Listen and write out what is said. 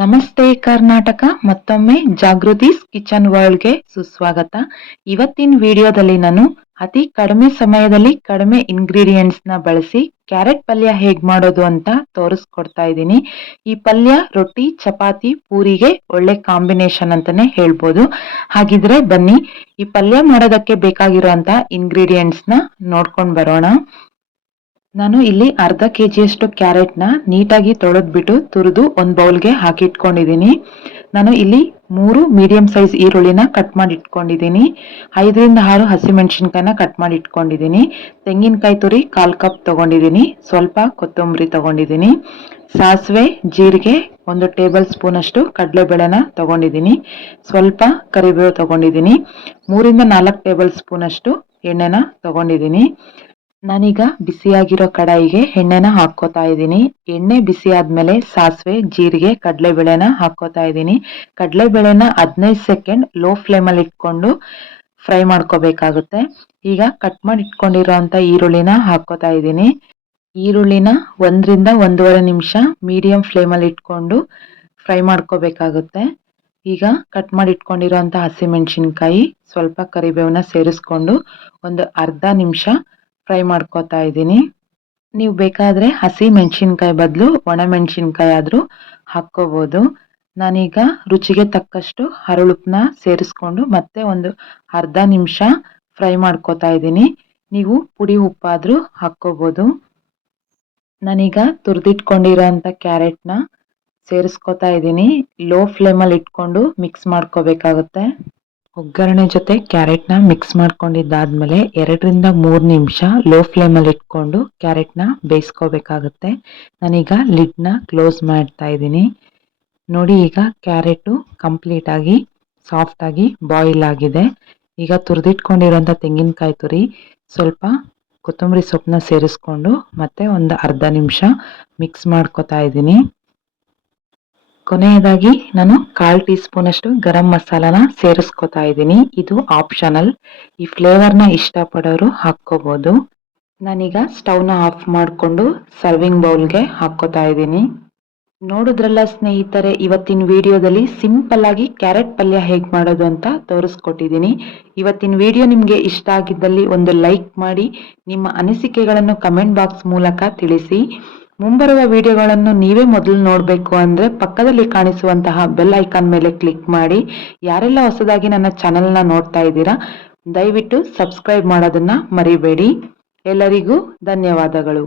ನಮಸ್ತೆ ಕರ್ನಾಟಕ, ಮತ್ತೊಮ್ಮೆ ಜಾಗೃತಿಸ್ ಕಿಚನ್ ವರ್ಲ್ಡ್ಗೆ ಸುಸ್ವಾಗತ. ಇವತ್ತಿನ ವಿಡಿಯೋದಲ್ಲಿ ನಾನು ಅತಿ ಕಡಿಮೆ ಸಮಯದಲ್ಲಿ ಕಡಿಮೆ ಇಂಗ್ರೀಡಿಯೆಂಟ್ಸ್ನ ಬಳಸಿ ಕ್ಯಾರೆಟ್ ಪಲ್ಯ ಹೇಗೆ ಮಾಡೋದು ಅಂತ ತೋರಿಸ್ಕೊಡ್ತಾ ಇದ್ದೀನಿ. ಈ ಪಲ್ಯ, ರೊಟ್ಟಿ, ಚಪಾತಿ, ಪೂರಿಗೆ ಒಳ್ಳೆ ಕಾಂಬಿನೇಷನ್ ಅಂತಾನೆ ಹೇಳ್ಬೋದು. ಹಾಗಿದ್ರೆ ಬನ್ನಿ, ಈ ಪಲ್ಯ ಮಾಡೋದಕ್ಕೆ ಬೇಕಾಗಿರುವಂತ ಇಂಗ್ರೀಡಿಯೆಂಟ್ಸ್ ನೋಡ್ಕೊಂಡು ನೋಡ್ಕೊಂಡ್ ಬರೋಣ. ನಾನು ಇಲ್ಲಿ ಅರ್ಧ ಕೆ ಜಿಯಷ್ಟು ಕ್ಯಾರೆಟ್ನ ನೀಟಾಗಿ ತೊಳೆದ್ಬಿಟ್ಟು ತುರಿದು ಒಂದು ಬೌಲ್ಗೆ ಹಾಕಿಟ್ಕೊಂಡಿದ್ದೀನಿ. ನಾನು ಇಲ್ಲಿ ಮೂರು ಮೀಡಿಯಂ ಸೈಜ್ ಈರುಳ್ಳಿನ ಕಟ್ ಮಾಡಿ ಇಟ್ಕೊಂಡಿದ್ದೀನಿ ಐದರಿಂದ ಆರು ಹಸಿಮೆಣಸಿನ್ಕಾಯಿನ ಕಟ್ ಮಾಡಿ ಇಟ್ಕೊಂಡಿದ್ದೀನಿ ತೆಂಗಿನಕಾಯಿ ತುರಿ ಕಾಲ್ ಕಪ್ ತಗೊಂಡಿದ್ದೀನಿ. ಸ್ವಲ್ಪ ಕೊತ್ತಂಬರಿ ತೊಗೊಂಡಿದ್ದೀನಿ. ಸಾಸಿವೆ, ಜೀರಿಗೆ, ಒಂದು ಟೇಬಲ್ ಸ್ಪೂನ್ ಅಷ್ಟು ಕಡಲೆಬೇಳೆನ ತೊಗೊಂಡಿದ್ದೀನಿ. ಸ್ವಲ್ಪ ಕರಿಬೇವು ತಗೊಂಡಿದ್ದೀನಿ. ಮೂರಿಂದ ನಾಲ್ಕು ಟೇಬಲ್ ಸ್ಪೂನ್ ಅಷ್ಟು ಎಣ್ಣೆನ ತಗೊಂಡಿದ್ದೀನಿ. ನಾನೀಗ ಬಿಸಿಯಾಗಿರೋ ಕಡಾಯಿಗೆ ಎಣ್ಣೆನ ಹಾಕೋತಾ ಇದ್ದೀನಿ. ಎಣ್ಣೆ ಬಿಸಿ ಆದಮೇಲೆ ಸಾಸಿವೆ, ಜೀರಿಗೆ, ಕಡಲೆಬೇಳೆನ ಹಾಕೋತಾ ಇದ್ದೀನಿ. ಕಡಲೆಬೇಳೆನ ಹದಿನೈದು ಸೆಕೆಂಡ್ ಲೋ ಫ್ಲೇಮಲ್ಲಿ ಇಟ್ಕೊಂಡು ಫ್ರೈ ಮಾಡ್ಕೋಬೇಕಾಗುತ್ತೆ. ಈಗ ಕಟ್ ಮಾಡಿ ಇಟ್ಕೊಂಡಿರೋಂಥ ಈರುಳ್ಳಿನ ಹಾಕೋತಾ ಇದ್ದೀನಿ. ಈರುಳ್ಳಿನ ಒಂದರಿಂದ ಒಂದೂವರೆ ನಿಮಿಷ ಮೀಡಿಯಂ ಫ್ಲೇಮಲ್ಲಿ ಇಟ್ಕೊಂಡು ಫ್ರೈ ಮಾಡ್ಕೋಬೇಕಾಗುತ್ತೆ. ಈಗ ಕಟ್ ಮಾಡಿ ಇಟ್ಕೊಂಡಿರೋಂಥ ಹಸಿಮೆಣಸಿನ್ಕಾಯಿ ಸ್ವಲ್ಪ ಕರಿಬೇವನ್ನ ಸೇರಿಸ್ಕೊಂಡು ಒಂದು ಅರ್ಧ ನಿಮಿಷ ಫ್ರೈ ಮಾಡ್ಕೋತಾ ಇದ್ದೀನಿ. ನೀವು ಬೇಕಾದರೆ ಹಸಿ ಮೆಣಸಿನ್ಕಾಯಿ ಬದಲು, ಒಣ ಮೆಣಸಿನ್ಕಾಯಿ ಆದರೂ ಹಾಕ್ಕೋಬೋದು. ನಾನೀಗ ರುಚಿಗೆ ತಕ್ಕಷ್ಟು ಹರಳುಪ್ಪನ್ನ ಸೇರಿಸ್ಕೊಂಡು ಮತ್ತೆ ಒಂದು ಅರ್ಧ ನಿಮಿಷ ಫ್ರೈ ಮಾಡ್ಕೋತಾ ಇದ್ದೀನಿ. ನೀವು ಪುಡಿ ಉಪ್ಪಾದರೂ ಹಾಕ್ಕೋಬೋದು. ನಾನೀಗ ತುರಿದಿಟ್ಕೊಂಡಿರೋ ಅಂಥ ಕ್ಯಾರೆಟ್ನ ಸೇರಿಸ್ಕೋತಾ ಇದ್ದೀನಿ. ಲೋ ಫ್ಲೇಮಲ್ಲಿ ಇಟ್ಕೊಂಡು ಮಿಕ್ಸ್ ಮಾಡ್ಕೋಬೇಕಾಗುತ್ತೆ. ಒಗ್ಗರಣೆ ಜೊತೆ ಕ್ಯಾರೆಟ್ನ ಮಿಕ್ಸ್ ಮಾಡ್ಕೊಂಡಿದ್ದಾದ್ಮೇಲೆ ಎರಡರಿಂದ ಮೂರು ನಿಮಿಷ ಲೋ ಫ್ಲೇಮಲ್ಲಿ ಇಟ್ಕೊಂಡು ಕ್ಯಾರೆಟ್ನ ಬೇಯಿಸ್ಕೋಬೇಕಾಗುತ್ತೆ. ನಾನೀಗ ಲಿಡ್ನ ಕ್ಲೋಸ್ ಮಾಡ್ತಾ ಇದ್ದೀನಿ. ನೋಡಿ ಈಗ ಕ್ಯಾರೆಟು ಕಂಪ್ಲೀಟಾಗಿ ಸಾಫ್ಟಾಗಿ ಬಾಯ್ಲ್ ಆಗಿದೆ. ಈಗ ತುರಿದಿಟ್ಕೊಂಡಿರೋಂಥ ತೆಂಗಿನಕಾಯಿ ತುರಿ ಸ್ವಲ್ಪ ಕೊತ್ತಂಬರಿ ಸೊಪ್ಪನ್ನ ಸೇರಿಸ್ಕೊಂಡು ಮತ್ತೆ ಒಂದು ಅರ್ಧ ನಿಮಿಷ ಮಿಕ್ಸ್ ಮಾಡ್ಕೋತಾ ಇದ್ದೀನಿ. ಕೊನೆಯದಾಗಿ ನಾನು ಕಾಲ್ ಟೀ ಸ್ಪೂನ್ ಅಷ್ಟು ಗರಂ ಮಸಾಲಾನ ಸೇರಿಸ್ಕೊತಾ ಇದ್ದೀನಿ. ಇದು ಆಪ್ಷನಲ್. ಈ ಫ್ಲೇವರ್ನ ಇಷ್ಟಪಡೋರು ಹಾಕ್ಕೋಬೋದು. ನಾನೀಗ ಸ್ಟವ್ನ ಆಫ್ ಮಾಡಿಕೊಂಡು ಸರ್ವಿಂಗ್ ಬೌಲ್ಗೆ ಹಾಕ್ಕೋತಾ ಇದ್ದೀನಿ. ನೋಡಿದ್ರಲ್ಲ ಸ್ನೇಹಿತರೆ, ಇವತ್ತಿನ ವಿಡಿಯೋದಲ್ಲಿ ಸಿಂಪಲ್ ಆಗಿ ಕ್ಯಾರೆಟ್ ಪಲ್ಯ ಹೇಗೆ ಮಾಡೋದು ಅಂತ ತೋರಿಸ್ಕೊಟ್ಟಿದ್ದೀನಿ. ಇವತ್ತಿನ ವಿಡಿಯೋ ನಿಮಗೆ ಇಷ್ಟ ಆಗಿದ್ದಲ್ಲಿ ಒಂದು ಲೈಕ್ ಮಾಡಿ, ನಿಮ್ಮ ಅನಿಸಿಕೆಗಳನ್ನು ಕಮೆಂಟ್ ಬಾಕ್ಸ್ ಮೂಲಕ ತಿಳಿಸಿ. ಮುಂಬರುವ ವಿಡಿಯೋಗಳನ್ನು ನೀವೇ ಮೊದಲು ನೋಡಬೇಕು ಅಂದರೆ ಪಕ್ಕದಲ್ಲಿ ಕಾಣಿಸುವಂತಹ ಬೆಲ್ ಐಕಾನ್ ಮೇಲೆ ಕ್ಲಿಕ್ ಮಾಡಿ. ಯಾರೆಲ್ಲ ಹೊಸದಾಗಿ ನನ್ನ ಚಾನೆಲ್ನ ನೋಡ್ತಾ ಇದ್ದೀರಾ, ದಯವಿಟ್ಟು ಸಬ್ಸ್ಕ್ರೈಬ್ ಮಾಡೋದನ್ನು ಮರಿಬೇಡಿ. ಎಲ್ಲರಿಗೂ ಧನ್ಯವಾದಗಳು.